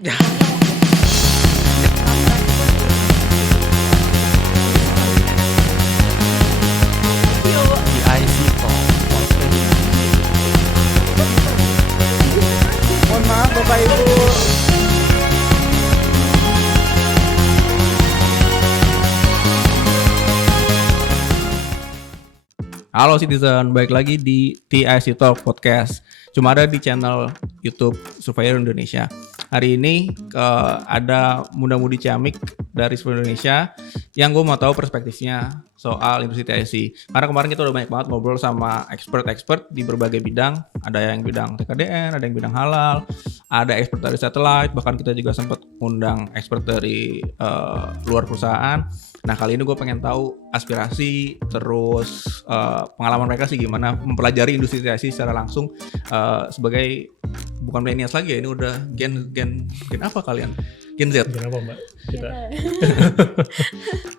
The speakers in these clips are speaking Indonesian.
Ya. Di IC Talk. Mohon maaf Bapak Ibu. Halo Citizen, balik lagi di TIC Talk Podcast. Cuma ada di channel YouTube Surveyor Indonesia. Hari ini ada muda-mudi ciamik dari Surveyor Indonesia yang gue mau tahu perspektifnya soal industri TIC. Karena kemarin kita udah banyak banget ngobrol sama expert-expert di berbagai bidang. Ada yang bidang TKDN, ada yang bidang halal, ada expert dari satellite, bahkan kita juga sempat undang expert dari luar perusahaan. Nah kali ini gue pengen tahu aspirasi terus pengalaman mereka sih gimana mempelajari industri TIC secara langsung sebagai bukan millennials lagi ya, ini udah gen apa kalian? Gen Z. Gen apa Mbak? Kita.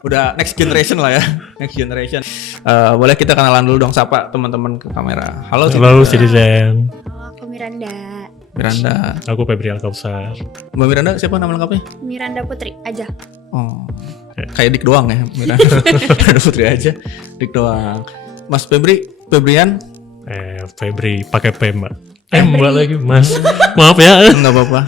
Udah next generation lah ya, next generation. Boleh kita kenalan dulu dong, sapa teman-teman ke kamera. Halo Citizen. Halo, aku Miranda. Miranda. Aku Febri Alkausar. Mbak Miranda siapa nama lengkapnya? Miranda Putri aja. Oh, kayak Dik doang ya, Miranda. Miranda Putri aja, Dik doang. Mas Febrian? Febri pakai P Mbak. Mbak lagi Mas. Maaf ya. Enggak apa-apa.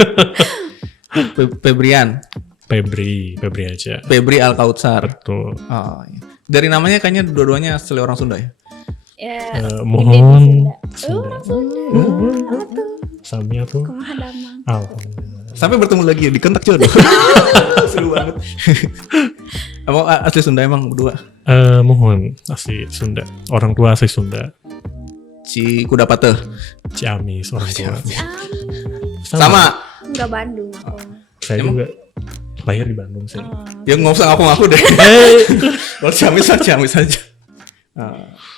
Febrian. Febri aja. Febri Alkausar. Betul. Oh, iya. Dari namanya kayaknya dua-duanya asli orang Sunda ya? Ya, Mohon. orang Sunda. Apa tuh? Samia tuh. Kumaha damang. Alhamdulillah. Sampai bertemu lagi di Kentak jodoh. Seru banget. Emang asli Sunda emang berdua? Mohon asli Sunda. Orang tua asli Sunda. Kuda Pateh. Ciamis orang tua. Sama. Enggak Bandung aku. Saya Emang? juga lahir di Bandung sih. Ya nggak usah ngaku-ngaku deh. Kalau Ciamis aja.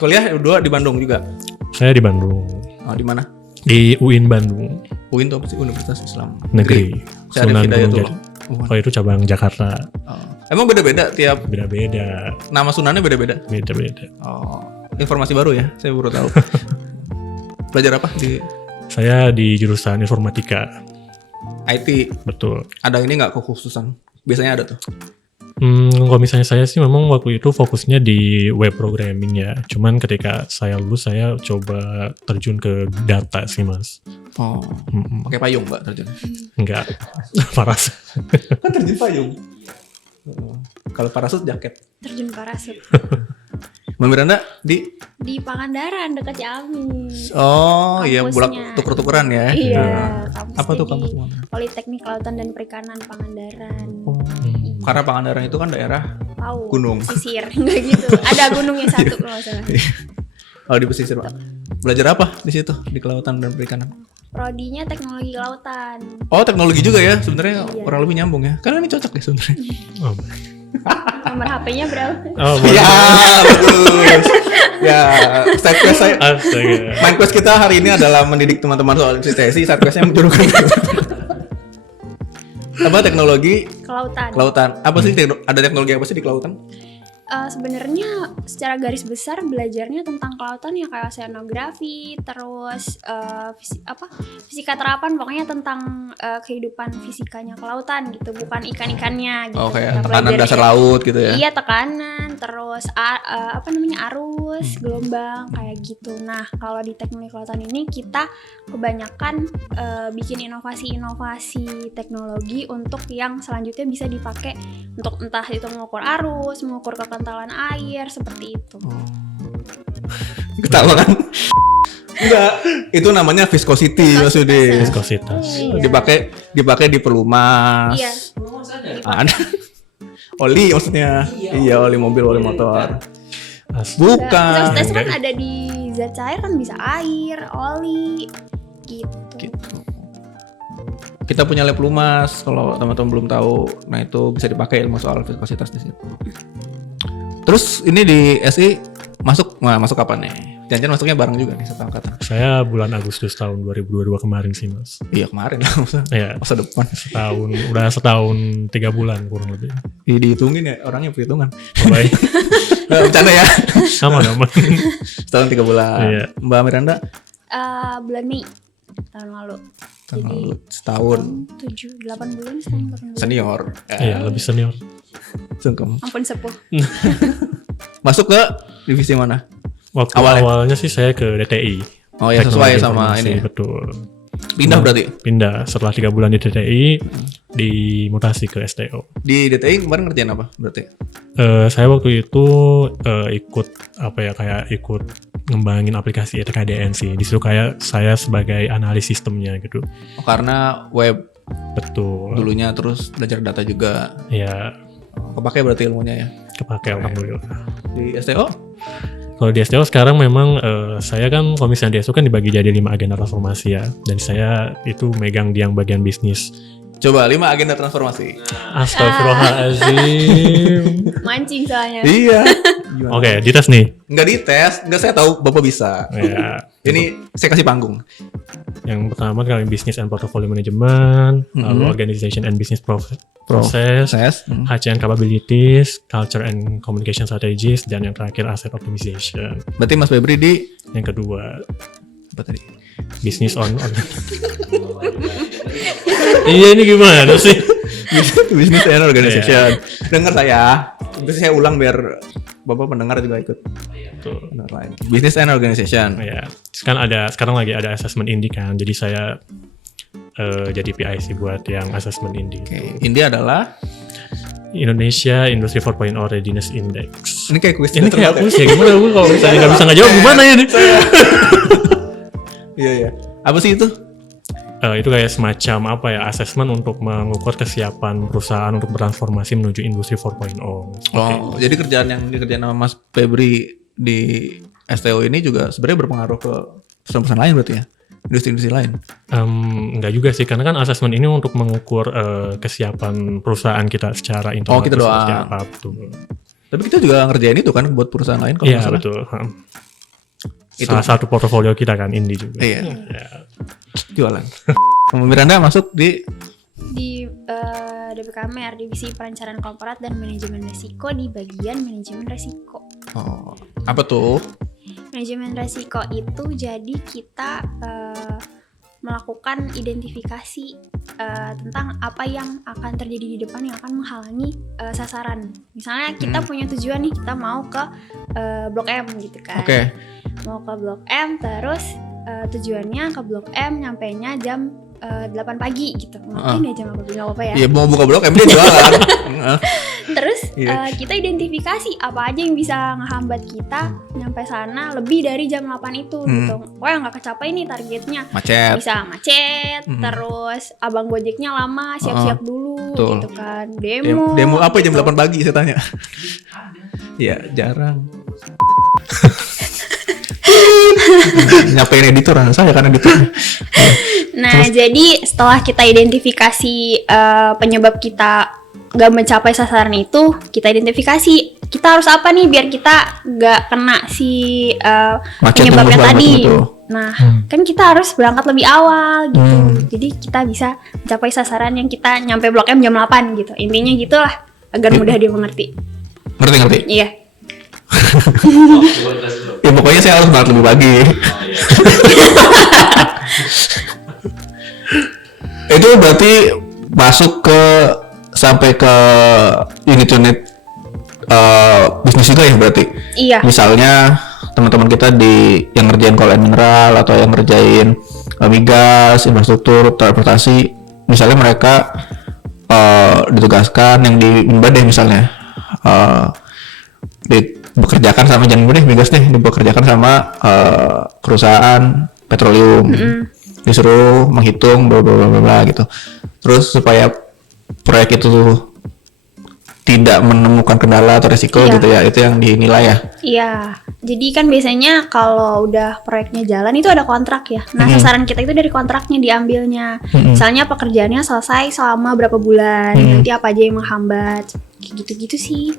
Kuliah dua di Bandung juga. Saya di Bandung. Oh, di mana? Di UIN Bandung. UIN itu apa sih? Universitas Islam Negeri. Syarif Sunan Hidayatullah. Gunung Jati. Oh itu cabang Jakarta. Emang beda-beda tiap Beda-beda. nama sunannya beda-beda? Beda-beda. Oh, informasi baru ya, saya baru tahu. Belajar apa di Saya di jurusan informatika. IT? Betul. Ada ini nggak kekhususan? Biasanya ada tuh. Kalau misalnya saya sih memang waktu itu fokusnya di web programming ya. Cuman ketika saya lulus saya coba terjun ke data sih mas. Oh, pakai payung mbak terjun? Enggak, parasut. Kan terjun payung. Kalau parasut jaket. Terjun parasut. Mbak Miranda di Pangandaran dekat Ciamis. Oh iya, Kampusnya. bulak tuker-tukeran ya. Iya, kampusnya Apa tuh di kampus? Politeknik Kelautan dan Perikanan Pangandaran. Karena Pangandaran itu kan daerah Tahu. gunung. Pesisir, enggak gitu. Ada gunungnya satu kalau nggak salah. Oh di pesisir pak. Belajar apa di situ di kelautan dan perikanan? Prodinya teknologi kelautan. Oh teknologi juga ya sebenarnya. Iya. Kurang lebih nyambung ya. Karena ini cocok ya sebenarnya. Oh, Nomor HP-nya berapa? boleh. Ya bagus. Ya side quest saya. Astaga. Main quest kita hari ini adalah mendidik teman-teman soal investasi. Side questnya menjurukan apa teknologi Kelautan. Apa sih ada teknologi apa sih di kelautan? Sebenarnya secara garis besar belajarnya tentang kelautan ya kayak oceanografi, terus fisika terapan, pokoknya tentang kehidupan fisikanya kelautan gitu, bukan ikan-ikannya gitu. Oh kayak Kita tekanan belajar dasar laut gitu ya? Iya tekanan, terus arus, gelombang kayak gitu. Nah kalau di teknologi kelautan ini kita kebanyakan bikin inovasi-inovasi teknologi untuk yang selanjutnya bisa dipakai untuk entah itu mengukur arus, mengukur kekentalan air seperti itu. Ketawa kan? Enggak, itu namanya viscosity maksudnya. Viskositas. Iya. Dipakai di pelumas. Iya. Ada oli maksudnya. Iya, oli mobil, oli motor. Bukan. Tes kan ada di zat cair kan bisa air, oli gitu. Kita punya lab pelumas kalau teman-teman belum tahu. Nah, itu bisa dipakai ilmu soal viskositas di situ. Terus ini di SI masuk kapan nih? Jangan masuknya bareng juga nih satu angkatan. Saya bulan Agustus tahun 2022 kemarin sih mas. Iya kemarin lah masa depan. Udah setahun 3 bulan kurang lebih. Dihitungin ya orangnya perhitungan. Oh, baik. Bercanda ya. Sama. Setahun 3 bulan. Iya. Mbak Miranda? Bulan Mei tahun lalu. Tahun Jadi lalu, setahun 8 bulan, setahun 8 bulan. senior. Iya, lebih senior. Sungkem. Ampun sepuh. Masuk ke divisi mana? Waktu Awalnya? awalnya sih saya ke DTI. Oh ya, sesuai Teknologi sama Informasi, ini. Betul. Pindah berarti. Pindah setelah 3 bulan di DTI, dimutasi ke STO. Di DTI kemarin ngerjain apa berarti? Saya waktu itu ikut ikut ngembangin aplikasi ETKDN sih. Di situ kayak saya sebagai analis sistemnya gitu. Oh, karena web Betul. dulunya terus belajar data juga. Ya, Kepake berarti ilmunya ya. kepake alhamdulillah. Di STO? Kalau di STO sekarang memang saya kan komisi DSO kan dibagi jadi 5 agenda transformasi ya. Dan saya itu megang di yang bagian bisnis. Coba 5 agenda transformasi. Astagfirullahaladzim. Mancing soalnya. Iya. Oke, dites nih. Nggak dites, nggak, saya tahu Bapak bisa. Ya, Ini saya kasih panggung. yang pertama kali business and portfolio management, lalu organization and business process, Proses. HCN capabilities, culture and communication strategies, dan yang terakhir asset optimization. Berarti Mas Febri di Yang kedua, apa tadi? business on. Iya, ini gimana sih? Business and organization. Dengar saya. Terus saya ulang biar Bapak pendengar juga ikut. Tuh. Benar lain. Business and organization. Ya, sekarang lagi ada assessment Indi kan, jadi saya jadi PIC buat yang assessment Indi. Oke. India adalah Indonesia Industry 4.0 Readiness Index. ini kayak kuis. Ini kayak aku sih, gimana aku kalau misalnya nggak bisa ngejawab gimana ya nih? Iya iya. Apa sih itu? Itu kayak semacam assessment untuk mengukur kesiapan perusahaan untuk bertransformasi menuju industri 4.0. Oh, jadi kerjaan yang dikerjain sama Mas Febri di STO ini juga sebenarnya berpengaruh ke perusahaan-perusahaan lain berarti ya? Industri-industri lain? Enggak juga sih, karena kan assessment ini untuk mengukur kesiapan perusahaan kita secara internal. Oh, kita doang. seperti apa, betul. Tapi kita juga ngerjain itu kan buat perusahaan lain kalau nggak Iya, salah. betul. Itu. Salah satu portofolio kita kan, Indi juga. Iya. Ya. Jualan. Miranda masuk di DPKMR, Divisi Perencanaan Korporat dan Manajemen Risiko di bagian Manajemen Risiko. oh, apa tuh? Manajemen risiko itu jadi kita melakukan identifikasi tentang apa yang akan terjadi di depan yang akan menghalangi sasaran. Misalnya kita punya tujuan nih, kita mau ke Blok M gitu kan. Oke. Mau ke Blok M, terus tujuannya ke Blok M, nyampainya jam 8 pagi gitu. Mungkin ya jam 8 pagi, nggak apa-apa ya. Iya, mau buka blog dia jualan. Terus Iya. kita identifikasi apa aja yang bisa ngehambat kita nyampe sana lebih dari jam 8 itu gitu. Pokoknya nggak kecapai nih targetnya. Macet. Bisa macet, terus abang gojeknya lama, siap-siap dulu betul. gitu kan. Demo apa jam 8 pagi saya tanya. Iya, jarang. Nyapain editor saya kan editornya. Nah, jadi setelah kita identifikasi penyebab kita gak mencapai sasaran itu, kita identifikasi kita harus apa nih biar kita gak kena si Macet penyebabnya yang tadi. itu. Nah, kan kita harus berangkat lebih awal gitu. Jadi kita bisa mencapai sasaran yang kita nyampe Blok M jam 8 gitu. Intinya gitulah agar mudah dimengerti. Ngerti? Iya. Ya pokoknya saya harus berangkat lebih pagi. Itu berarti masuk ke sampai ke unit-unit bisnis juga ya berarti. Iya. Misalnya teman-teman kita yang ngerjain coal and mineral atau yang ngerjain migas, infrastruktur, transportasi, misalnya mereka ditugaskan yang di Mimba deh misalnya dibekerjakan sama jangan deh migas deh dibekerjakan sama perusahaan petroleum, disuruh menghitung bla bla bla bla gitu. Terus supaya proyek itu tidak menemukan kendala atau resiko gitu ya, itu yang dinilai ya. Iya, jadi kan biasanya kalau udah proyeknya jalan itu ada kontrak ya. Nah, sasaran kita itu dari kontraknya diambilnya. Misalnya pekerjaannya selesai selama berapa bulan, nanti apa aja yang menghambat, kayak gitu-gitu sih.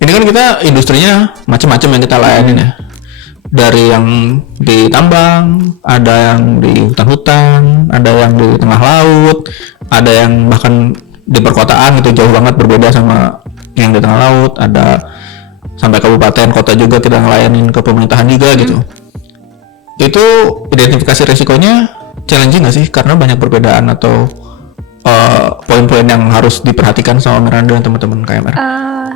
Ini kan kita industrinya macam-macam yang kita layanin ya. Dari yang di tambang, ada yang di hutan-hutan, ada yang di tengah laut, ada yang bahkan di perkotaan gitu jauh banget berbeda sama yang di tengah laut, ada sampai kabupaten kota juga kita ngelayanin ke pemerintahan juga gitu. Itu identifikasi resikonya challenging nggak sih? Karena banyak perbedaan atau poin-poin yang harus diperhatikan sama Miranda dan teman-teman KMR.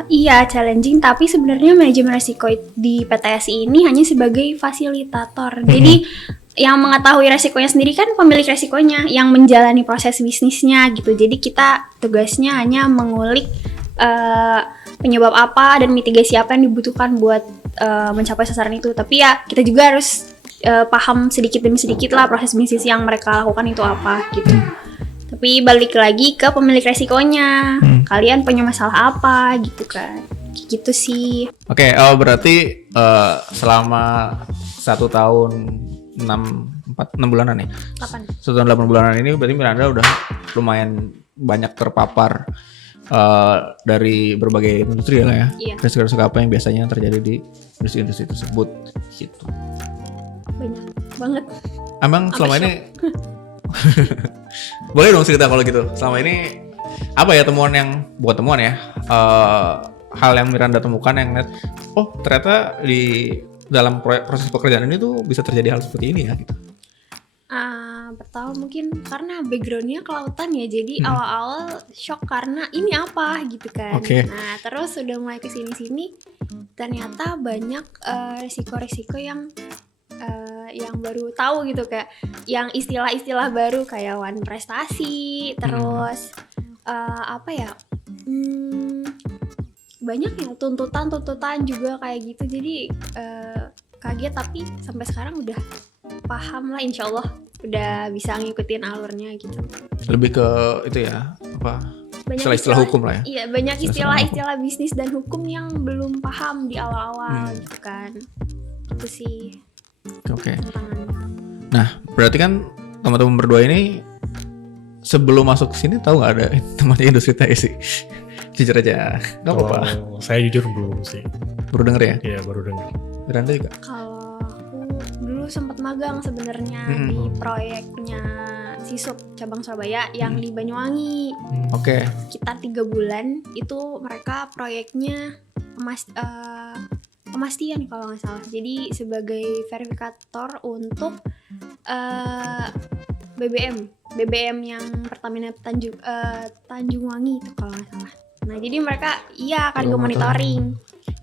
Iya challenging, tapi sebenarnya manajemen resiko di PTSI ini hanya sebagai fasilitator. Jadi yang mengetahui resikonya sendiri kan pemilik resikonya, yang menjalani proses bisnisnya gitu. Jadi kita tugasnya hanya mengulik penyebab apa dan mitigasi apa yang dibutuhkan buat mencapai sasaran itu. Tapi ya kita juga harus paham sedikit demi sedikit lah proses bisnis yang mereka lakukan itu apa gitu. Tapi balik lagi ke pemilik resikonya, kalian punya masalah apa gitu kan, gitu sih. Oke, berarti selama 1 tahun 6 bulanan nih. 1 tahun 8 bulanan ini berarti Miranda udah lumayan banyak terpapar dari berbagai industri lah ya. Iya. Risiko-risiko apa yang biasanya terjadi di industri-industri tersebut gitu. Banyak banget. Emang selama ini boleh dong cerita kalau gitu. Selama ini apa ya bukan temuan ya, hal yang Miranda temukan yang net, oh ternyata di dalam proses pekerjaan ini tuh bisa terjadi hal seperti ini ya gitu. Pertama mungkin karena backgroundnya kelautan ya, jadi awal-awal shock karena ini apa gitu kan. Nah terus udah mulai kesini-sini ternyata banyak resiko-resiko yang baru tahu gitu, kayak yang istilah-istilah baru kayak one prestasi, terus apa ya, banyak ya tuntutan juga kayak gitu. Jadi kaget, tapi sampai sekarang udah paham lah, insya Allah udah bisa ngikutin alurnya gitu. Lebih ke itu ya, apa, istilah-istilah hukum lah ya. Iya, banyak istilah-istilah bisnis dan hukum yang belum paham di awal-awal gitu kan. Itu sih. Oke. Nah, berarti kan teman-teman berdua ini sebelum masuk ke sini tahu nggak ada namanya industri TSI? Jujur aja, nggak apa-apa. Saya jujur belum sih. Baru denger ya? Iya, baru denger. Miranda juga? Kalau aku dulu sempat magang sebenarnya di proyeknya Sisup cabang Surabaya yang di Banyuwangi. Oke. Sekitar 3 bulan itu mereka proyeknya pemastian kalau nggak salah. Jadi sebagai verifikator untuk BBM yang Pertamina Tanjungwangi itu kalau nggak salah. Nah jadi mereka akan ke monitoring.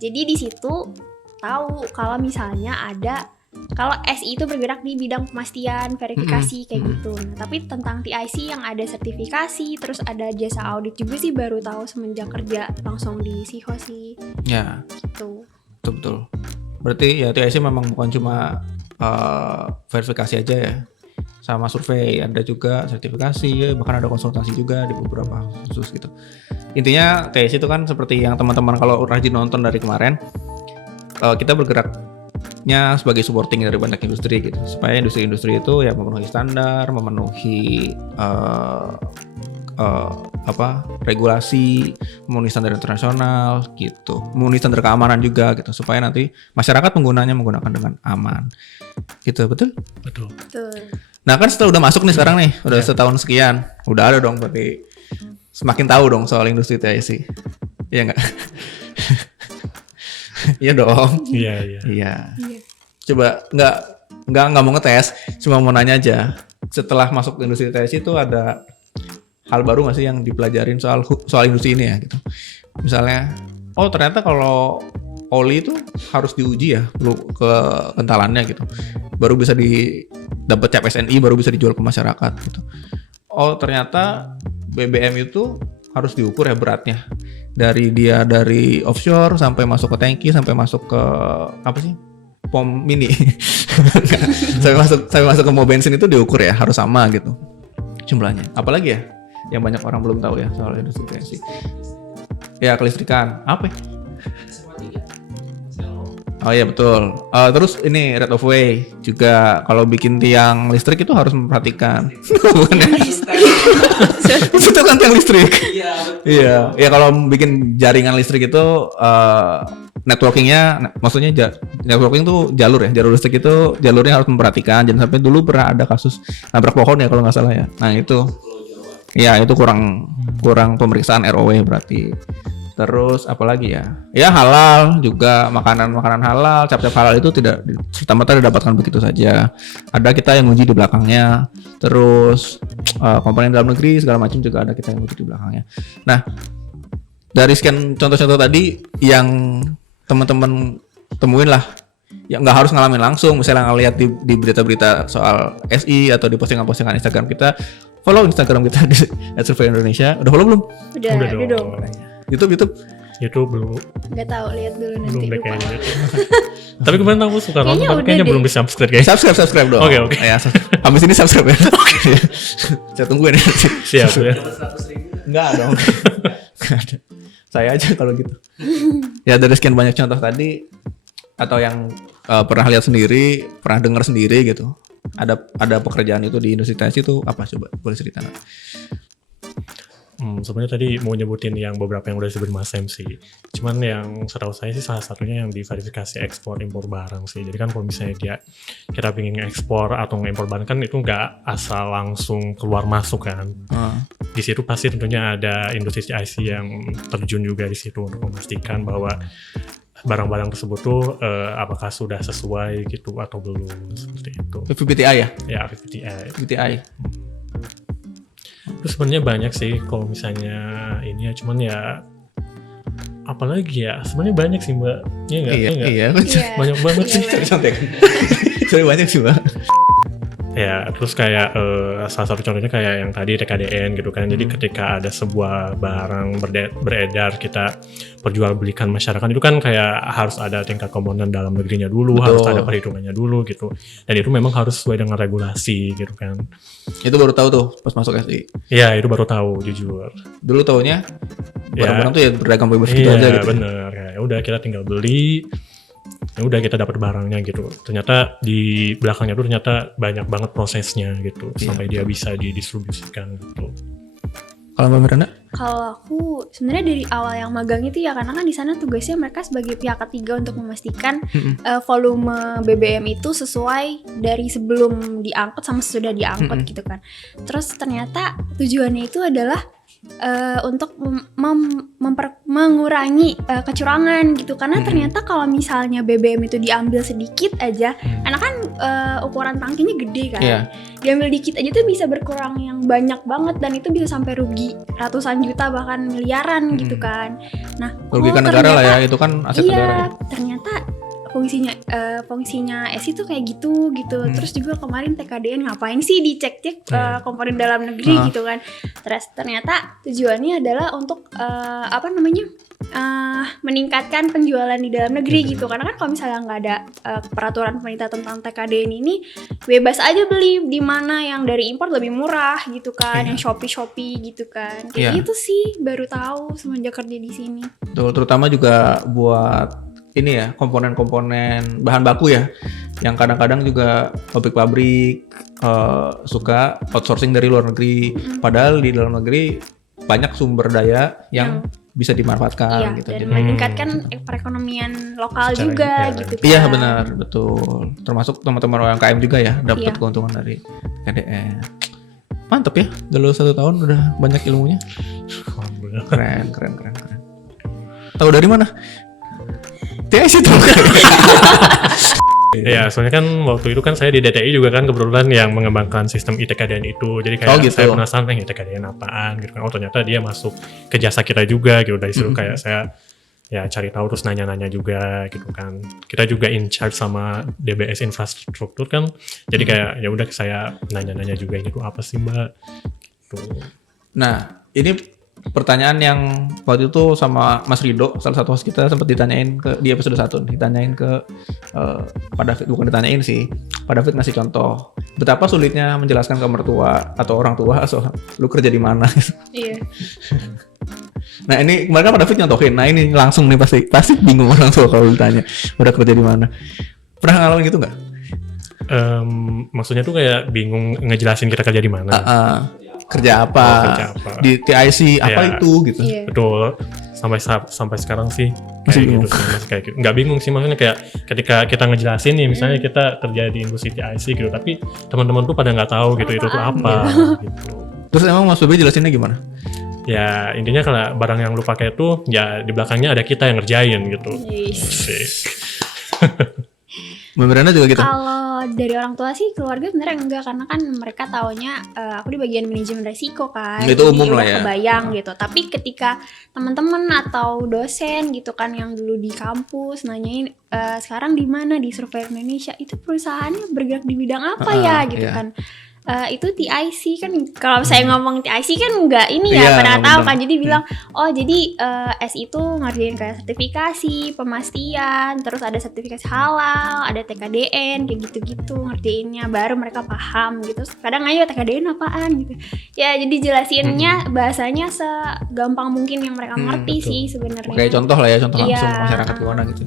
Jadi di situ tahu kalau misalnya kalau SI itu bergerak di bidang pemastian, verifikasi kayak gitu. Nah, tapi tentang TIC yang ada sertifikasi, terus ada jasa audit juga sih baru tahu semenjak kerja langsung di SIHO sih. Ya. Gitu. Betul. Berarti ya TIC memang bukan cuma verifikasi aja ya. Sama survei, ada juga sertifikasi, bahkan ada konsultasi juga di beberapa khusus gitu. Intinya TIC itu kan seperti yang teman-teman kalau rajin nonton dari kemarin, kita bergeraknya sebagai supporting dari banyak industri gitu, supaya industri-industri itu ya memenuhi standar, memenuhi regulasi, memenuhi standar internasional gitu, memenuhi standar keamanan juga gitu, supaya nanti masyarakat penggunanya menggunakan dengan aman gitu. Betul? Betul. Nah kan setelah udah masuk nih sekarang nih, udah setahun sekian, udah ada dong berarti semakin tahu dong soal industri TIC, iya nggak? Iya dong. Iya. Coba nggak mau ngetes, cuma mau nanya aja. Setelah masuk ke industri TIC itu ada hal baru nggak sih yang dipelajarin soal industri ini ya gitu? Misalnya, oh ternyata kalau oli itu harus diuji ya, ke kentalannya gitu, baru bisa dapat cap SNI, baru bisa dijual ke masyarakat gitu. Oh ternyata BBM itu harus diukur ya beratnya, dari offshore sampai masuk ke tangki, sampai masuk ke apa sih, pom mini sampai masuk ke mau bensin itu diukur ya, harus sama gitu jumlahnya. Apalagi ya yang banyak orang belum tahu ya soal industri TIC ya, kelistrikan apa ya? Oh iya betul. Terus ini right of way juga, kalau bikin tiang listrik itu harus memperhatikan. Bukan ya? Itu kan tiang listrik. Iya. Ya kalau bikin jaringan listrik itu networkingnya, maksudnya networking tuh jalur listrik itu jalurnya harus memperhatikan. Jangan sampai dulu pernah ada kasus nabrak pohon ya kalau nggak salah ya. Nah itu, ya itu kurang pemeriksaan ROW berarti. Terus apalagi ya? Ya halal juga, makanan halal, cap-cap halal itu tidak serta-merta didapatkan begitu saja. Ada kita yang uji di belakangnya. Terus komponen dalam negeri segala macam juga ada kita yang uji di belakangnya. Nah, dari sekian contoh-contoh tadi yang teman-teman temuin lah, ya nggak harus ngalamin langsung. Misalnya ngeliat di berita-berita soal SI atau di postingan-postingan Instagram kita, follow Instagram kita di @surveyindonesia. Udah follow belum? Udah dong. YouTube belum. Nggak tahu, lihat dulu nanti. Belum deh lupa. kayaknya. Tapi kemarin aku suka nonton, Kayaknya tapi udah kayaknya deh. belum bisa subscribe kayaknya. subscribe dong. Oke. Ya, habis ini subscribe ya. Saya tungguin ya. Siap ya. Enggak dong. Nggak ada. Saya aja kalau gitu. Ya dari sekian banyak contoh tadi atau yang pernah lihat sendiri, pernah dengar sendiri gitu. Ada pekerjaan itu di industri TIC itu apa coba? Boleh cerita nggak? Sebenarnya tadi mau nyebutin yang beberapa yang udah disebut Mas Sam sih. Cuman yang setahu saya sih salah satunya yang diverifikasi ekspor impor barang sih. Jadi kan kalau misalnya kita pengen ekspor atau ngimpor barang kan itu nggak asal langsung keluar masuk kan. Di situ pasti tentunya ada industri IC yang terjun juga di situ untuk memastikan bahwa barang-barang tersebut tuh apakah sudah sesuai gitu atau belum, seperti itu. VVTI ya? Ya, VVTI. VVTI. Terus sebenarnya banyak sih kalau misalnya ini ya, cuman ya apalagi ya sebenarnya banyak sih Mbak. Iya nggak? Iya. Banyak banget sih. Iya. Contekan. Sorry banyak sih Mbak. Ya, terus kayak salah satu contohnya kayak yang tadi TKDN gitu kan. Jadi ketika ada sebuah barang beredar, kita perjualbelikan masyarakat itu kan kayak harus ada tingkat komponen dalam negerinya dulu, Betul. harus ada perhitungannya dulu gitu. Dan itu memang harus sesuai dengan regulasi gitu kan. Itu baru tahu tuh pas masuk SI. Ya, itu baru tahu jujur. Dulu taunya barang-barang tuh ya berdagang bebas gitu Iya, aja gitu. bener. Ya udah kita tinggal beli, ya udah kita dapat barangnya gitu. Ternyata di belakangnya tuh ternyata banyak banget prosesnya gitu sampai dia bisa didistribusikan gitu. Kalau Mbak Miranda? Kalau aku sebenarnya dari awal yang magang itu ya karena kan di sana tugasnya mereka sebagai pihak ketiga untuk memastikan volume BBM itu sesuai dari sebelum diangkut sama sesudah diangkut gitu kan. Terus ternyata tujuannya itu adalah untuk mengurangi kecurangan gitu karena ternyata kalau misalnya BBM itu diambil sedikit aja, karena kan ukuran tangkinya gede kan. Iya. Diambil dikit aja tuh bisa berkurang yang banyak banget dan itu bisa sampai rugi ratusan juta bahkan miliaran gitu kan. Nah, Merugikan negara lah ya, itu kan aset negara ya. Ternyata fungsinya SI tuh kayak gitu. Terus juga kemarin TKDN ngapain sih dicek-cek komponen dalam negeri gitu kan. Terus ternyata tujuannya adalah untuk meningkatkan penjualan di dalam negeri gitu. Karena kan kalau misalnya nggak ada peraturan pemerintah tentang TKDN ini, bebas aja beli di mana yang dari impor lebih murah gitu kan, yang Shopee gitu kan. Kayak gitu sih, baru tahu semenjak kerja di sini. Betul, terutama juga buat ini ya, komponen-komponen bahan baku ya, yang kadang-kadang juga pabrik-pabrik suka outsourcing dari luar negeri, padahal di dalam negeri banyak sumber daya yang bisa dimanfaatkan gitu. Dan meningkatkan perekonomian lokal secara juga gitu kan. Iya benar, betul. Termasuk teman-teman UMKM juga ya dapat keuntungan dari KDN. Mantep ya, dulu 1 tahun udah banyak ilmunya. Alhamdulillah. Keren. Tahu dari mana? TIC tuh. Ya, soalnya kan waktu itu kan saya di DTI juga kan kebetulan yang mengembangkan sistem ITKDN itu. Jadi kayak saya penasaran ITKDN apaan gitu kan. Oh ternyata dia masuk ke jasa kita juga gitu. Dari situ kayak saya ya cari tahu terus nanya-nanya juga gitu kan. Kita juga in charge sama DBS infrastruktur kan. Jadi kayak ya udah saya nanya-nanya juga ini tuh apa sih Mbak? Gitu. Nah, ini pertanyaan yang waktu itu sama Mas Rido, salah satu host kita, sempat ditanyain di episode 1, ditanyain ke Pak David, bukan ditanyain sih, Pak David ngasih contoh betapa sulitnya menjelaskan ke mertua atau orang tua soal lu kerja di mana. Iya. Nah ini kemarin kan Pak David nyontohin, nah ini langsung nih pasti bingung orang tua kalau ditanya udah kerja di mana. Pernah ngalamin gitu nggak? Maksudnya tuh kayak bingung ngejelasin kita kerja di mana. Kerja apa? Di TIC apa itu gitu. Betul. Sampai sekarang sih masih kayak bingung. gitu sih, masih kayak gitu. Nggak bingung sih, maksudnya kayak ketika kita ngejelasin nih misalnya kita kerja di industri TIC gitu, tapi teman-teman tuh pada nggak tahu gitu itu tuh apa gitu. Terus emang Mas Bebe jelasinnya gimana? ya intinya kalau barang yang lu pakai itu ya di belakangnya ada kita yang ngerjain gitu. Yes. Asik. Mbak Miranda juga gitu? Kalau dari orang tua sih, keluarga sebenarnya enggak, karena kan mereka taunya aku di bagian manajemen resiko kan. Itu jadi umum lah udah ya. kebayang gitu. Tapi ketika teman-teman atau dosen gitu kan yang dulu di kampus nanyain sekarang di mana di Surveyor Indonesia, itu perusahaannya bergerak di bidang apa ya gitu iya. kan. Itu TIC kan, kalau saya ngomong TIC kan enggak ini ya, Iya, pada nggak tahu mudah. kan, jadi bilang oh jadi S itu ngerjain kayak sertifikasi, pemastian, terus ada sertifikasi halal, ada TKDN kayak gitu-gitu ngerjainnya, baru mereka paham gitu. Kadang ayo TKDN apaan gitu ya, jadi jelasinnya bahasanya segampang mungkin yang mereka ngerti betul. sih sebenarnya. Kayak contoh lah ya, contoh langsung Iya. masyarakat gimana gitu.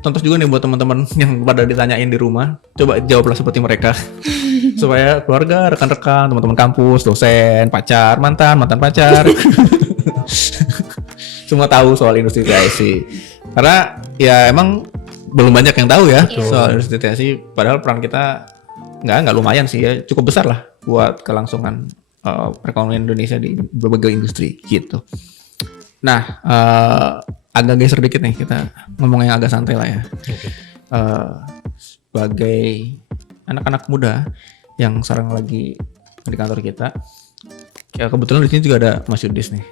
Contoh juga nih buat teman-teman yang pada ditanyain di rumah, coba jawablah seperti mereka. Supaya keluarga, rekan-rekan, teman-teman kampus, dosen, pacar, mantan pacar semua tahu soal industri TIC. Karena ya emang belum banyak yang tahu ya Iya. soal industri TIC, padahal peran kita nggak lumayan sih ya, cukup besar lah buat kelangsungan perekonomian Indonesia di berbagai industri gitu. Nah, agak geser dikit nih, kita ngomong yang agak santai lah ya. Oke. Sebagai anak-anak muda yang sekarang lagi di kantor kita, ya kebetulan di sini juga ada Mas Yudis nih.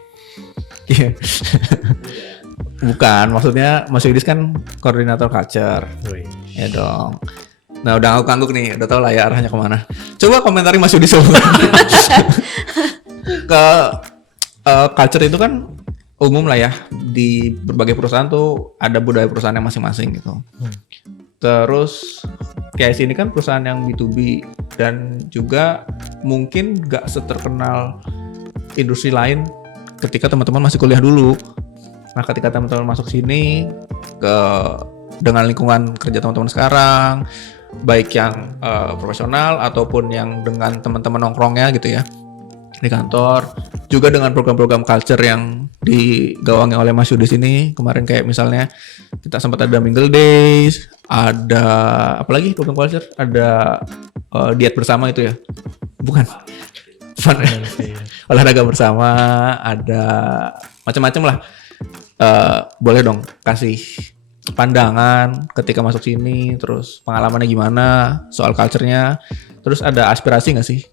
Iya. Bukan, maksudnya Mas Yudis kan koordinator culture, Wih. ya dong. Nah udah ngangguk nih, udah tau lah ya arahnya kemana. Coba komentari Mas Yudis ke culture itu kan umum lah ya, di berbagai perusahaan tuh ada budaya perusahaan yang masing-masing gitu. Terus KIC ini kan perusahaan yang B2B dan juga mungkin gak seterkenal industri lain ketika teman-teman masih kuliah dulu. Nah ketika teman-teman masuk sini dengan lingkungan kerja teman-teman sekarang, baik yang profesional ataupun yang dengan teman-teman nongkrongnya gitu ya di kantor, juga dengan program-program culture yang digawangi oleh Mas Yudis ini kemarin, kayak misalnya kita sempat ada Mingle Days, ada apalagi program culture, ada diet bersama itu ya, bukan fun, olahraga bersama, ada macam-macam lah. Boleh dong kasih pandangan ketika masuk sini, terus pengalamannya gimana soal culture-nya, terus ada aspirasi nggak sih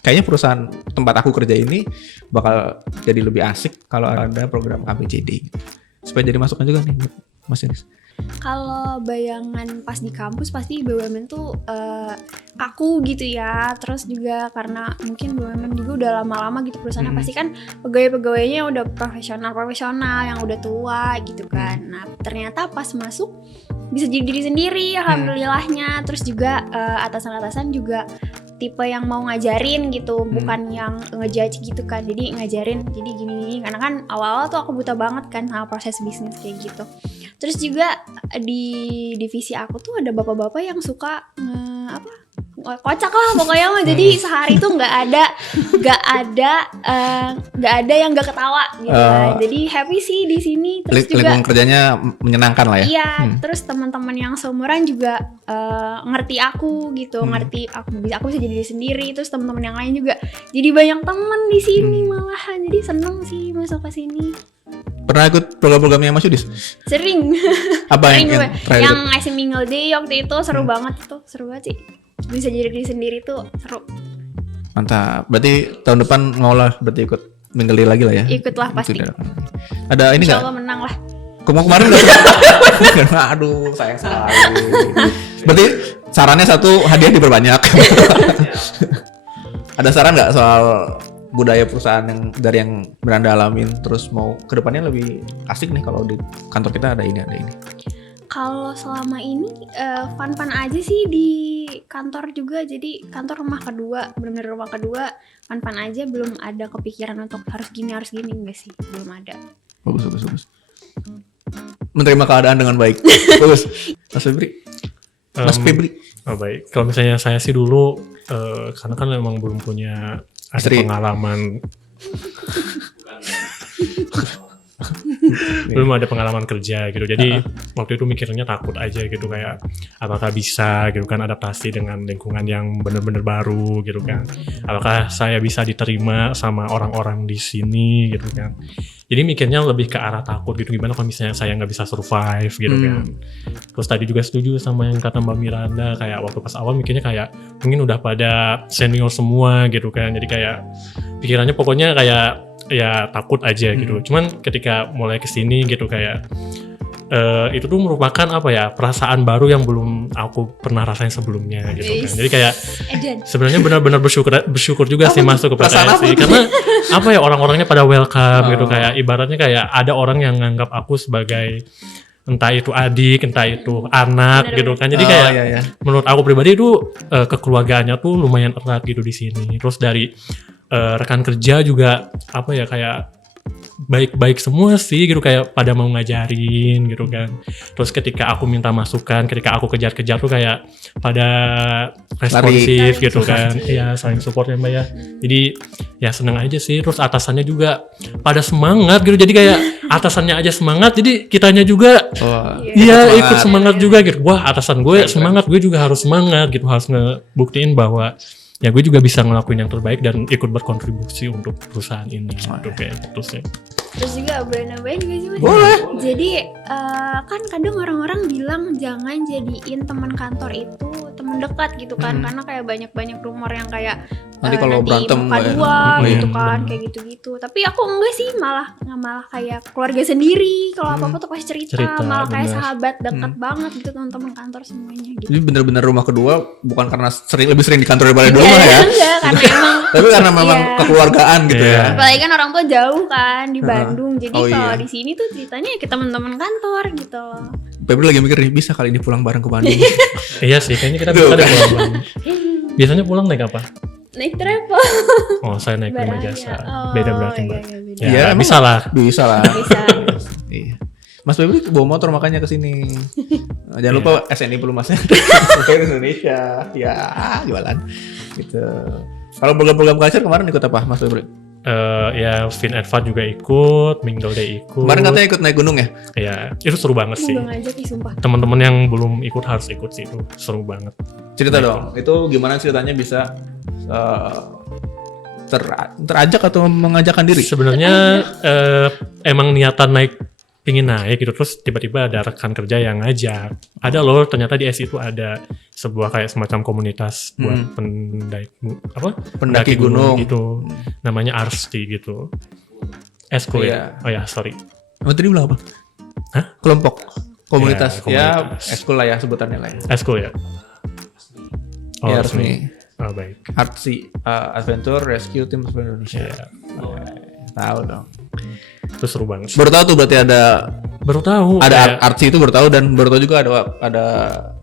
kayaknya perusahaan tempat aku kerja ini bakal jadi lebih asik kalau ada program KPJD supaya jadi masukan juga nih Mas Yudis. Kalau bayangan pas di kampus pasti BUMN tuh kaku gitu ya. Terus juga karena mungkin BUMN juga udah lama-lama gitu perusahaannya, pasti kan pegawai-pegawainya udah profesional yang udah tua gitu kan. Nah ternyata pas masuk bisa jadi diri sendiri alhamdulillahnya. Terus juga atasan-atasan juga tipe yang mau ngajarin gitu, bukan yang ngejudge gitu kan. Jadi ngajarin, jadi gini-gini. Karena kan awal-awal tuh aku buta banget kan sama proses bisnis kayak gitu. Terus juga di divisi aku tuh ada bapak-bapak yang suka kocak lah pokoknya mah. Jadi sehari tuh nggak ada yang nggak ketawa gitu kan. Jadi happy sih di sini. Terus juga Lingkungan kerjanya menyenangkan lah ya. iya, terus teman-teman yang seumuran juga ngerti aku gitu, ngerti aku bisa jadi diri sendiri. Terus teman-teman yang lain juga jadi banyak teman di sini malahan. Jadi seneng sih masuk ke sini. Pernah ikut program-programnya Mas Yudis? Sering. Apa Sering gue. terakhir Yang ikut? IC Mingle Day waktu itu seru banget itu, seru banget sih. Bisa jadi diri sendiri tuh seru. Mantap. Berarti tahun depan mau lah berarti ikut Mingle Day lagi lah ya? Ikutlah pasti. Ada ini Insya nggak? Allah menang lah. Kemarin udah. Aduh, sayang sekali. Berarti sarannya satu, hadiah diperbanyak. Ada saran nggak soal budaya perusahaan yang dari yang Miranda alamin, terus mau kedepannya lebih asik nih kalau di kantor kita ada ini. Kalau selama ini fun-fun aja sih di kantor juga. Jadi kantor rumah kedua, benar-benar rumah kedua, fun-fun aja. Belum ada kepikiran untuk harus gini enggak sih, belum ada. Bagus. Menerima keadaan dengan baik. Bagus. Mas Febri. Oh, baik. Kalau misalnya saya sih dulu karena kan memang belum punya ada Istri. pengalaman belum ada pengalaman kerja gitu. Jadi waktu itu mikirnya takut aja gitu, kayak apakah bisa gitu kan adaptasi dengan lingkungan yang benar-benar baru gitu kan. Apakah saya bisa diterima sama orang-orang di sini gitu kan. Jadi mikirnya lebih ke arah takut gitu, gimana kalau misalnya saya nggak bisa survive gitu kan. Terus tadi juga setuju sama yang kata Mbak Miranda, kayak waktu pas awal mikirnya kayak mungkin udah pada senior semua gitu kan. Jadi kayak pikirannya pokoknya kayak ya takut aja gitu. Cuman ketika mulai kesini gitu kayak itu tuh merupakan apa ya, perasaan baru yang belum aku pernah rasain sebelumnya gitu kan. Jadi kayak sebenarnya benar-benar bersyukur juga sih masuk ke PTSI, karena apa ya, orang-orangnya pada welcome gitu, kayak ibaratnya kayak ada orang yang nganggap aku sebagai entah itu adik, entah itu anak gitu kan. Jadi kayak menurut aku pribadi itu kekeluargaannya tuh lumayan erat gitu di sini. Terus dari rekan kerja juga apa ya, kayak baik-baik semua sih gitu, kayak pada mau ngajarin gitu kan. Terus ketika aku minta masukan, ketika aku kejar-kejar tuh kayak pada responsif gitu kan. Iya, saling support ya Mbak ya. Jadi ya seneng aja sih. Terus atasannya juga pada semangat gitu. Jadi kayak atasannya aja semangat, jadi kitanya juga ikut semangat juga gitu. Wah, atasan gue semangat, gue juga harus semangat gitu. Harus ngebuktiin bahwa ya gue juga bisa ngelakuin yang terbaik dan ikut berkontribusi untuk perusahaan ini gitu, kayak gitu sih. Terus juga boleh nambahin juga sih Mas? Boleh. Jadi kan kadang orang-orang bilang jangan jadiin teman kantor itu teman dekat gitu kan, karena kayak banyak rumor yang kayak nanti kalau berantem muka dua gitu kan, kayak gitu-gitu. Tapi aku enggak sih, malah kayak keluarga sendiri. Kalau apa-apa tuh pas cerita malah kayak sahabat dekat banget gitu, teman-teman kantor semuanya gitu. Jadi bener-bener rumah kedua, bukan karena lebih sering di kantor daripada di rumah ya. Enggak, karena emang Tapi karena memang kekeluargaan gitu ya. apalagi kan orang tua jauh kan di Bandung. Jadi kalau di sini tuh ceritanya ya kita teman-teman kantor gitu loh. Febri lagi mikir nih, bisa kali ini pulang bareng ke Bandung. Iya sih, kayaknya kita bisa deh pulang bareng. Biasanya pulang naik apa? Naik travel. Oh, saya naik Prima Jasa. Beda berarti Mbak. Beda. Ya, bisa lah. Bisa lah. Bisa. Iya. Mas Febri bawa motor makanya ke sini. Jangan lupa SNI belum Masnya. Surveyor Indonesia. Ya, jualan. Gitu. Kalau program-program culture kemarin ikut apa Mas Febri? Ya Fin Advat juga ikut, Mingle Day ikut. Kemarin katanya ikut naik gunung ya? Ya, itu seru banget sih. Udah ngajak nih sumpah. Teman-teman yang belum ikut harus ikut sih, itu seru banget. Cerita dong, itu gimana ceritanya bisa terajak atau mengajakkan diri? Sebenarnya emang niatan pingin naik gitu, terus tiba-tiba ada rekan kerja yang ngajak. Ada loh, ternyata di SI itu ada sebuah kayak semacam komunitas buat pendaki gunung gitu. Namanya Arsti gitu. Eskul ya? Oh ya, sorry. Tadi bilang apa? Hah? Kelompok? Komunitas? Ya, komunitas. Ya, eskul lah ya sebutannya lah ya. Eskul ya? Oh, Ya, resmi. Oh, baik. Artsy Adventure Rescue Team Surveyor Indonesia. Ya. Tahu dong. Itu seru banget. Baru tahu tuh berarti ada Kayak, Artsy itu baru tahu, dan baru tahu juga ada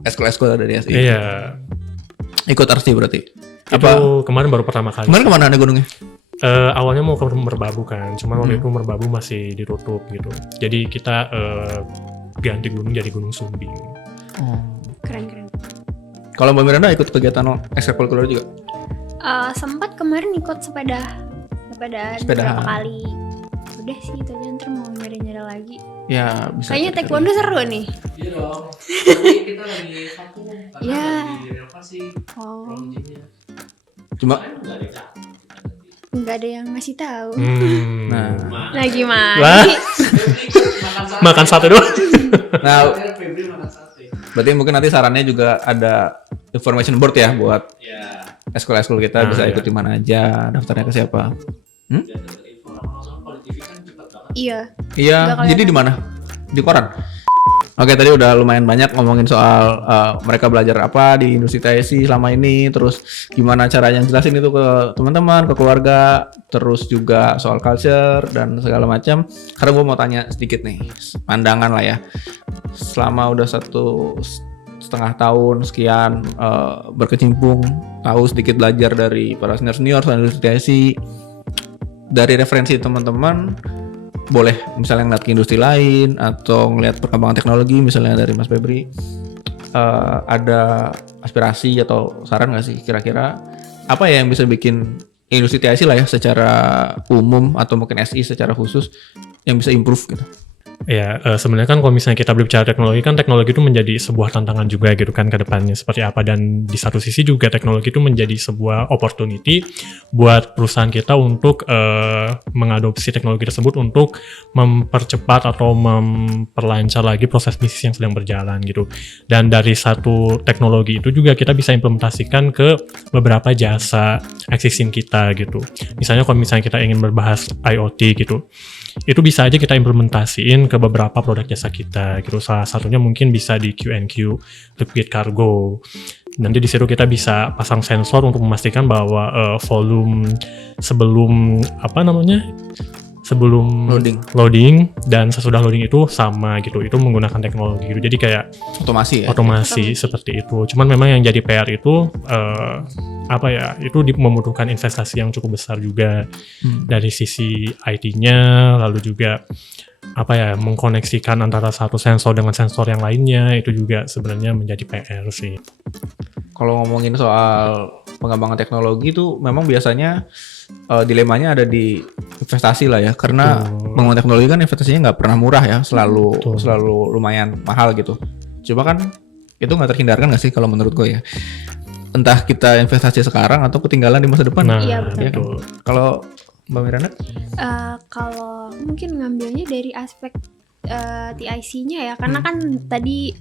eskul ada di SI. iya. Ikut Artsy berarti. Itu kemarin baru pertama kali. Kemarin kemana ada gunungnya? Awalnya mau ke Merbabu kan, cuman waktu itu Merbabu masih ditutup gitu. Jadi kita ganti gunung jadi Gunung Sumbing. Keren. Kalau Mbak Miranda ikut kegiatan ekstrakurikuler juga? Sempat kemarin ikut sepedaan beberapa kali. Udah sih itu aja, ntar mau nyari-nyari lagi. Ya bisa. Kayaknya taekwondo seru nih. Iya dong. Nanti kita lagi vakum karena Ya. lagi renovasi ruang gymnya. Cuma Nggak ada yang Nggak ada yang ngasih tahu. nah Nah gimana? Wah. sih? Makan sate doang. nah Febri makan sate. berarti mungkin nanti sarannya juga ada information board ya buat Ya. eskul kita bisa iya. ikut di mana aja, daftarnya ke siapa? Dan dapat info langsung kalau di TV kan cepat banget. Iya. Iya, Nggak kelihatan. jadi di mana? Di koran. Oke, tadi udah lumayan banyak ngomongin soal mereka belajar apa di industri TSI selama ini, terus gimana caranya jelasin itu ke teman-teman, ke keluarga, terus juga soal culture dan segala macam. Sekarang gue mau tanya sedikit nih, pandangan lah ya. Selama udah 1,5 tahun sekian berkecimpung, tahu sedikit belajar dari para senior soal industri TSI, dari referensi teman-teman, boleh misalnya ngeliat ke industri lain atau ngeliat perkembangan teknologi misalnya dari Mas Febri, ada aspirasi atau saran nggak sih kira-kira apa ya yang bisa bikin industri TIC lah ya secara umum atau mungkin SI secara khusus yang bisa improve gitu? Sebenarnya kan kalau misalnya kita berbicara teknologi kan teknologi itu menjadi sebuah tantangan juga gitu kan ke depannya seperti apa, dan di satu sisi juga teknologi itu menjadi sebuah opportunity buat perusahaan kita untuk mengadopsi teknologi tersebut untuk mempercepat atau memperlancar lagi proses bisnis yang sedang berjalan gitu. Dan dari satu teknologi itu juga kita bisa implementasikan ke beberapa jasa existing kita gitu. Misalnya kalau misalnya kita ingin berbahas IoT gitu, itu bisa aja kita implementasiin ke beberapa produk jasa kita gitu. Salah satunya mungkin bisa di Q&Q, Liquid Cargo. Nanti di situ kita bisa pasang sensor untuk memastikan bahwa volume sebelum loading dan sesudah loading itu sama gitu. Itu menggunakan teknologi gitu. Jadi kayak otomasi seperti itu. Cuman memang yang jadi PR itu itu membutuhkan investasi yang cukup besar juga dari sisi IT-nya, lalu juga mengkoneksikan antara satu sensor dengan sensor yang lainnya, itu juga sebenarnya menjadi PR sih. Kalau ngomongin soal pengembangan teknologi itu memang biasanya dilemanya ada di investasi lah ya, karena pengembangan teknologi kan investasinya nggak pernah murah ya, selalu lumayan mahal gitu. Coba kan itu nggak terhindarkan nggak sih kalau menurut gue ya, entah kita investasi sekarang atau ketinggalan di masa depan. Iya betul. Ya kan? Kalau Mbak Miranda? Kalau mungkin ngambilnya dari aspek TIC-nya ya, karena kan tadi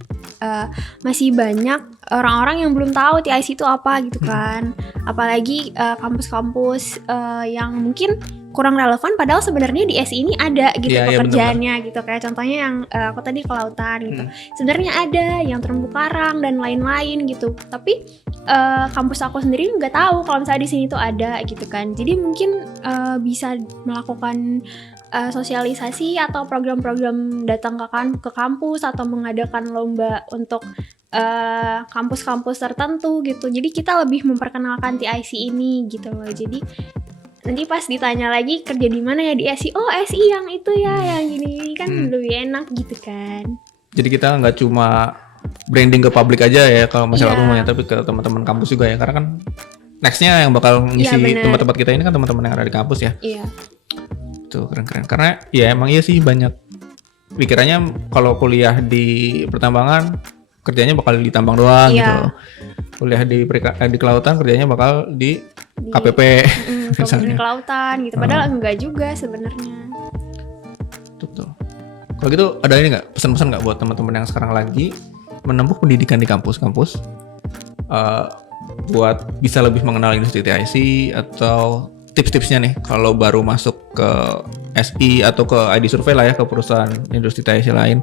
masih banyak orang-orang yang belum tahu TIC itu apa gitu kan, apalagi kampus-kampus yang mungkin kurang relevan padahal sebenarnya di SI ini ada gitu pekerjaannya gitu, kayak contohnya yang aku tadi kelautan gitu, sebenarnya ada yang terumbu karang dan lain-lain gitu, tapi kampus aku sendiri nggak tahu kalau misalnya di sini tuh ada gitu kan. Jadi mungkin bisa melakukan sosialisasi atau program-program datang ke kampus atau mengadakan lomba untuk kampus-kampus tertentu gitu. Jadi kita lebih memperkenalkan TIC ini gitu loh. Jadi nanti pas ditanya lagi kerja di mana ya di SI, oh SI yang itu ya, yang gini kan lebih enak gitu kan. Jadi kita nggak cuma branding ke publik aja ya kalau masalah umumnya, tapi ke teman-teman kampus juga ya, karena kan nextnya yang bakal ngisi tempat-tempat kita ini kan teman-teman yang ada di kampus ya. Iya. Tuh keren-keren, karena ya emang iya sih banyak pikirannya kalau kuliah di pertambangan kerjanya bakal di tambang doang gitu. Kuliah di kelautan kerjanya bakal di KPP Kementerian Kelautan gitu, padahal enggak juga sebenarnya. Betul. Kalau gitu ada ini nggak pesan-pesan nggak buat teman-teman yang sekarang lagi menempuh pendidikan di kampus-kampus buat bisa lebih mengenal industri TIC, atau tips-tipsnya nih kalau baru masuk ke SI atau ke ID Survey lah ya, ke perusahaan industri TIC lain,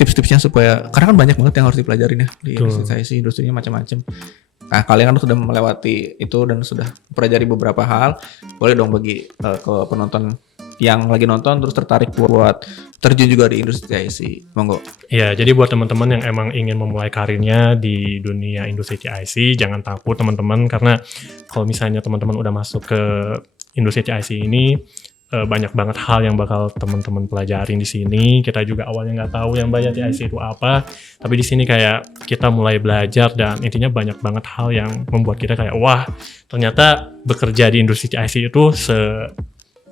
tips-tipsnya supaya, karena kan banyak banget yang harus dipelajarin ya di industri TIC, industrinya macam-macam. Nah kalian kan sudah melewati itu dan sudah mempelajari beberapa hal, boleh dong bagi ke penonton yang lagi nonton terus tertarik buat terjun juga di industri TIC, monggo. Ya, jadi buat teman-teman yang emang ingin memulai karirnya di dunia industri TIC, jangan takut teman-teman, karena kalau misalnya teman-teman udah masuk ke industri TIC ini, banyak banget hal yang bakal teman-teman pelajarin di sini. Kita juga awalnya nggak tahu yang banyak TIC itu apa, tapi di sini kayak kita mulai belajar dan intinya banyak banget hal yang membuat kita kayak wah, ternyata bekerja di industri TIC itu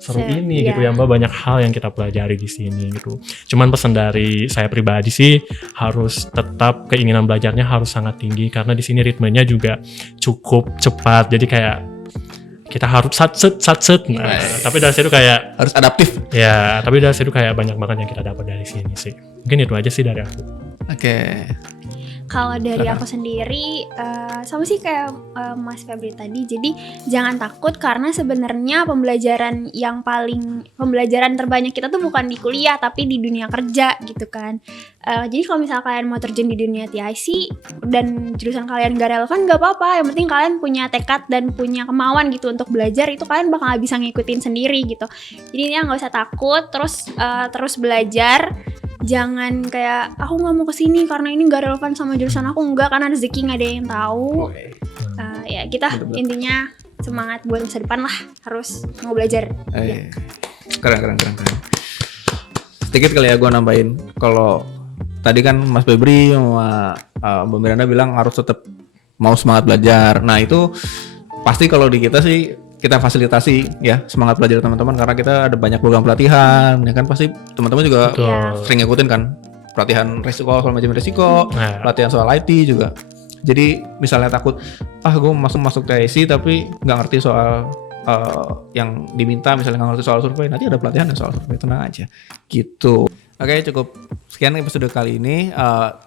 seru ini gitu ya Mbak, banyak hal yang kita pelajari di sini gitu. Cuman pesan dari saya pribadi sih, harus tetap keinginan belajarnya harus sangat tinggi, karena di sini ritmenya juga cukup cepat. Jadi kayak kita harus satset. Nah, tapi dari situ kayak harus adaptif. Ya, tapi dari situ kayak banyak banget yang kita dapat dari sini sih. Mungkin itu aja sih dari aku. Oke. Kalau dari aku sendiri sama sih kayak Mas Febri tadi. Jadi jangan takut, karena sebenarnya pembelajaran terbanyak kita tuh bukan di kuliah tapi di dunia kerja gitu kan. Jadi kalau misalnya kalian mau terjun di dunia TIC dan jurusan kalian gak relevan, gak apa-apa. Yang penting kalian punya tekad dan punya kemauan gitu untuk belajar, itu kalian bakal bisa ngikutin sendiri gitu. Jadi ini nggak usah takut, terus belajar. Jangan kayak aku nggak mau kesini karena ini nggak relevan sama jurusan aku, enggak, karena rezeki nggak ada yang tahu. Ya kita intinya semangat buat masa depan lah, harus mau belajar. Keren. Sedikit kali ya gue nambahin, kalau tadi kan Mas Febri sama Mbak Miranda bilang harus tetap mau semangat belajar. Nah itu pasti kalau di kita sih kita fasilitasi ya semangat belajar teman-teman karena kita ada banyak program pelatihan ya kan, pasti teman-teman juga Betul. sering ngikutin kan pelatihan resiko soal manajemen resiko, Nah, pelatihan soal IT juga. Jadi misalnya takut gue masuk TIC tapi nggak ngerti soal yang diminta, misalnya nggak ngerti soal survei, nanti ada pelatihan soal survei, tenang aja gitu. Oke, cukup sekian episode kali ini.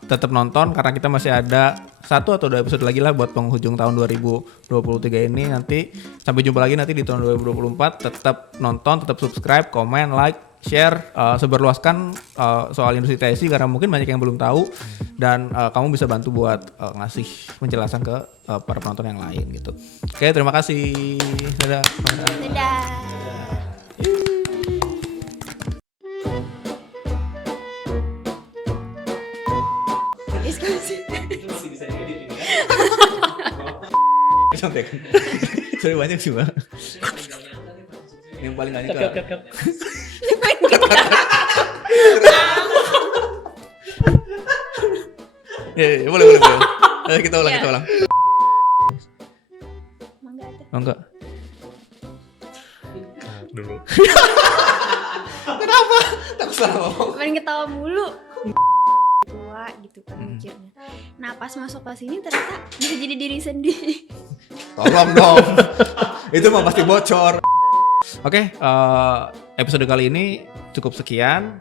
Tetap nonton karena kita masih ada 1 atau 2 episode lagi lah buat penghujung tahun 2023 ini. Nanti sampai jumpa lagi nanti di tahun 2024. Tetap nonton, tetap subscribe, komen, like, share, sebarluaskan soal industri TIC karena mungkin banyak yang belum tahu dan kamu bisa bantu buat ngasih penjelasan ke para penonton yang lain gitu. Oke, terima kasih. Dadah. Dadah. Contekan. Sorry banyak sih Mbak. Yang paling gak nyangka. cut. Ya, boleh. Ayo kita ulang. Mangga tuh. Oh enggak. Cut dulu. Kenapa? Tak salah. Pengen ketawa mulu. Tua gitu kan mikirnya. Nah pas masuk ke sini ternyata bisa jadi diri sendiri. Tolong dong. Itu mah pasti bocor. Oke, episode kali ini cukup sekian.